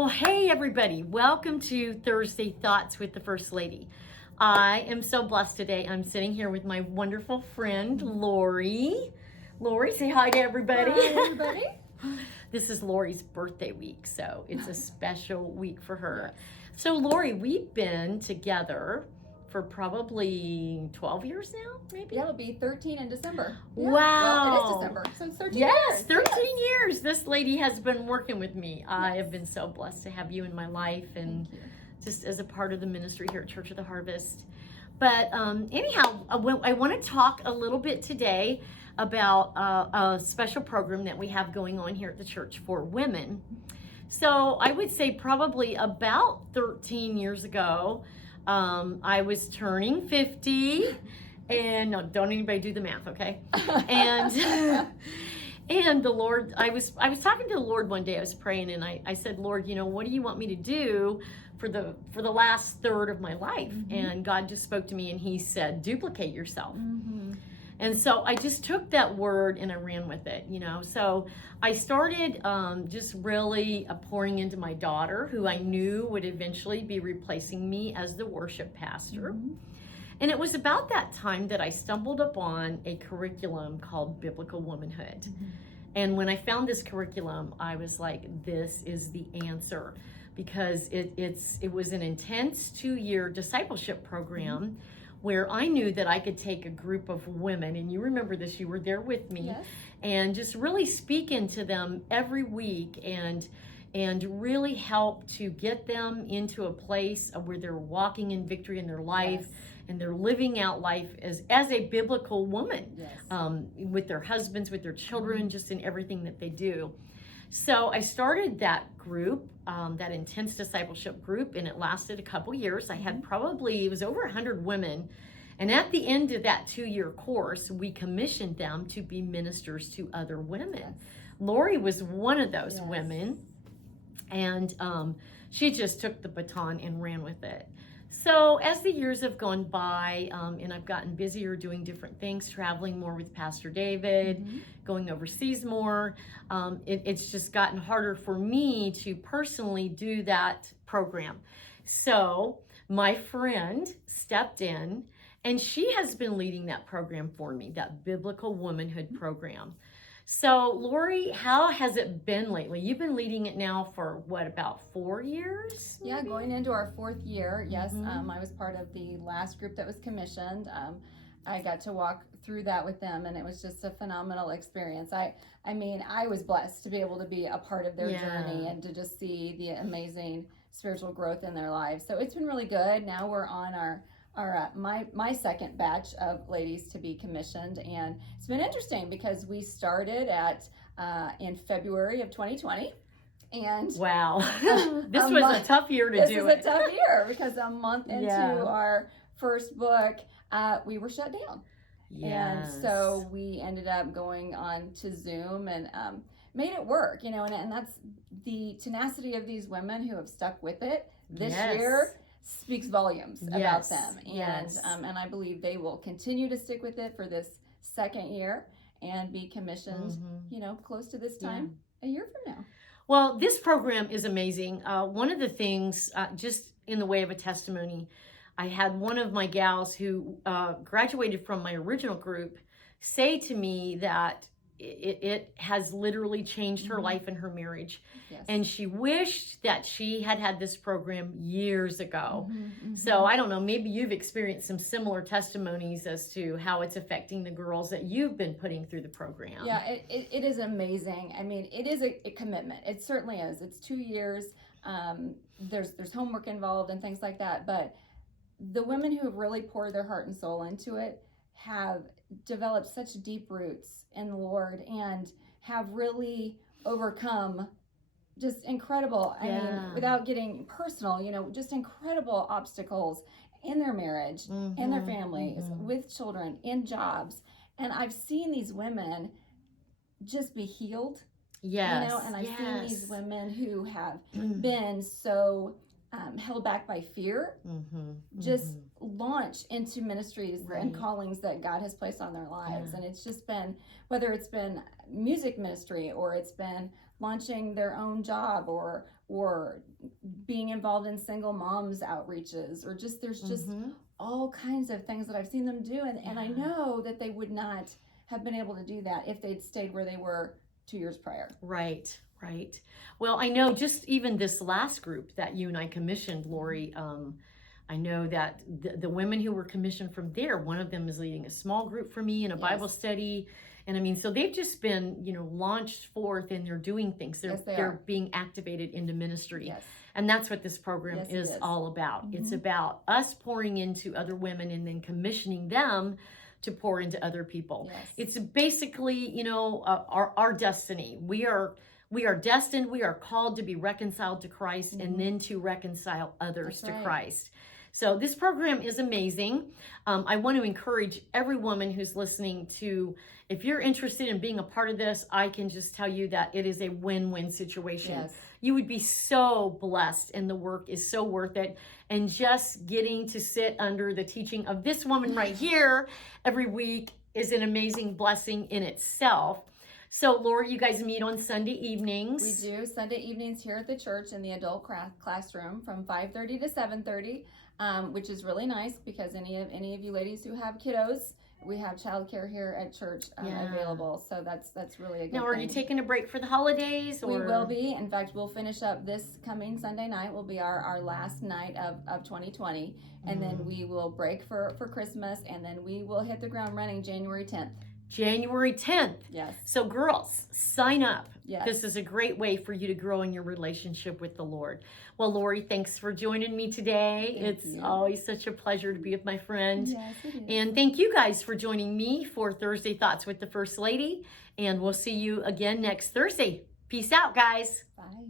Well, hey everybody, welcome to Thursday Thoughts with the First Lady. I am so blessed today. I'm sitting here with my wonderful friend, Lori. Lori, say hi to everybody. Hi, everybody. This is Lori's birthday week, so it's a special week for her. Yes. So Lori, we've been together for probably 12 years now, maybe? Yeah, it'll be 13 in December. Yeah. Wow. Well, it is December, so it's 13 yes, years. 13 years. This lady has been working with me. I have been so blessed to have you in my life and just as a part of the ministry here at Church of the Harvest. But anyhow, I want to talk a little bit today about a special program that we have going on here at the church for women. So I would say probably about 13 years ago, I was turning 50, and no, don't anybody do the math, okay? And the Lord, I was talking to the Lord one day. I was praying, and I said, Lord, what do you want me to do for the last third of my life? Mm-hmm. And God just spoke to me, and He said, duplicate yourself. Mm-hmm. And so I just took that word and I ran with it, So I started just really pouring into my daughter, who I knew would eventually be replacing me as the worship pastor. Mm-hmm. And it was about that time that I stumbled upon a curriculum called Biblical Womanhood. Mm-hmm. And when I found this curriculum, I was like, this is the answer, because it was an intense 2-year discipleship program. Mm-hmm. Where I knew that I could take a group of women, and you remember this, you were there with me, yes. And just really speak into them every week and really help to get them into a place where they're walking in victory in their life, yes. And they're living out life as a biblical woman, yes. With their husbands, with their children, mm-hmm. just in everything that they do. So I started that group, that intense discipleship group, and it lasted a couple years. I had it was over 100 women. And at the end of that 2-year course, we commissioned them to be ministers to other women. Yes. Lori was one of those, yes. women, and she just took the baton and ran with it. So as the years have gone by, and I've gotten busier doing different things, traveling more with Pastor David, mm-hmm. going overseas more, it's just gotten harder for me to personally do that program. So my friend stepped in, and she has been leading that program for me, that Biblical Womanhood program. So, Lori, how has it been lately? You've been leading it now for, about 4 years? Maybe? Yeah, going into our 4th year, yes. Mm-hmm. I was part of the last group that was commissioned. I got to walk through that with them, and it was just a phenomenal experience. I was blessed to be able to be a part of their journey and to just see the amazing spiritual growth in their lives. So it's been really good. Now we're on my second batch of ladies to be commissioned, and it's been interesting because we started in February of 2020, and wow, this was a tough year to do it. This was a tough year because a month into our first book, we were shut down. Yes. And so we ended up going on to Zoom and made it work, and that's the tenacity of these women who have stuck with it this year. Speaks volumes about them, and I believe they will continue to stick with it for this second year and be commissioned, mm-hmm. Close to this time a year from now. Well, this program is amazing. One of the things, just in the way of a testimony, I had one of my gals who graduated from my original group say to me that it has literally changed her mm-hmm. life and her marriage. Yes. And she wished that she had this program years ago. Mm-hmm, mm-hmm. So I don't know, maybe you've experienced some similar testimonies as to how it's affecting the girls that you've been putting through the program. Yeah, it is amazing. It is a commitment. It certainly is. It's 2 years. There's homework involved and things like that. But the women who have really poured their heart and soul into it have developed such deep roots in the Lord and have really overcome just incredible, without getting personal, just incredible obstacles in their marriage, mm-hmm, in their families, mm-hmm. with children, in jobs. And I've seen these women just be healed. Yes. And I've seen these women who have been so held back by fear, mm-hmm, just launch into ministries and callings that God has placed on their lives. And it's just been, whether it's been music ministry or it's been launching their own job, or being involved in single moms outreaches, or just there's just all kinds of things that I've seen them do, and I know that they would not have been able to do that if they'd stayed where they were 2 years prior. Right. Well, I know just even this last group that you and I commissioned, Lori, I know that the women who were commissioned from there, one of them is leading a small group for me in a Bible study. And I mean, so they've just been, launched forth, and they're doing things. They're being activated into ministry. Yes. And that's what this program is all about. It's about us pouring into other women and then commissioning them to pour into other people. Yes. It's basically, our destiny. We are destined, we are called to be reconciled to Christ and then to reconcile others to Christ. So this program is amazing. I want to encourage every woman who's listening to, if you're interested in being a part of this, I can just tell you that it is a win-win situation. Yes. You would be so blessed, and the work is so worth it. And just getting to sit under the teaching of this woman right here every week is an amazing blessing in itself. So, Lori, you guys meet on Sunday evenings. We do Sunday evenings here at the church in the adult classroom from 5:30 to 7:30, which is really nice because any of you ladies who have kiddos, we have childcare here at church available. So that's really a good thing. Now, are you taking a break for the holidays? Or? We will be. In fact, we'll finish up this coming Sunday night. Will be our last night of 2020, and then we will break for Christmas, and then we will hit the ground running January 10th. January 10th. Yes. So girls, sign up. Yes. This is a great way for you to grow in your relationship with the Lord. Well, Lori, thanks for joining me today. It's always such a pleasure to be with my friend. Yes, it is. And thank you guys for joining me for Thursday Thoughts with the First Lady. And we'll see you again next Thursday. Peace out, guys. Bye.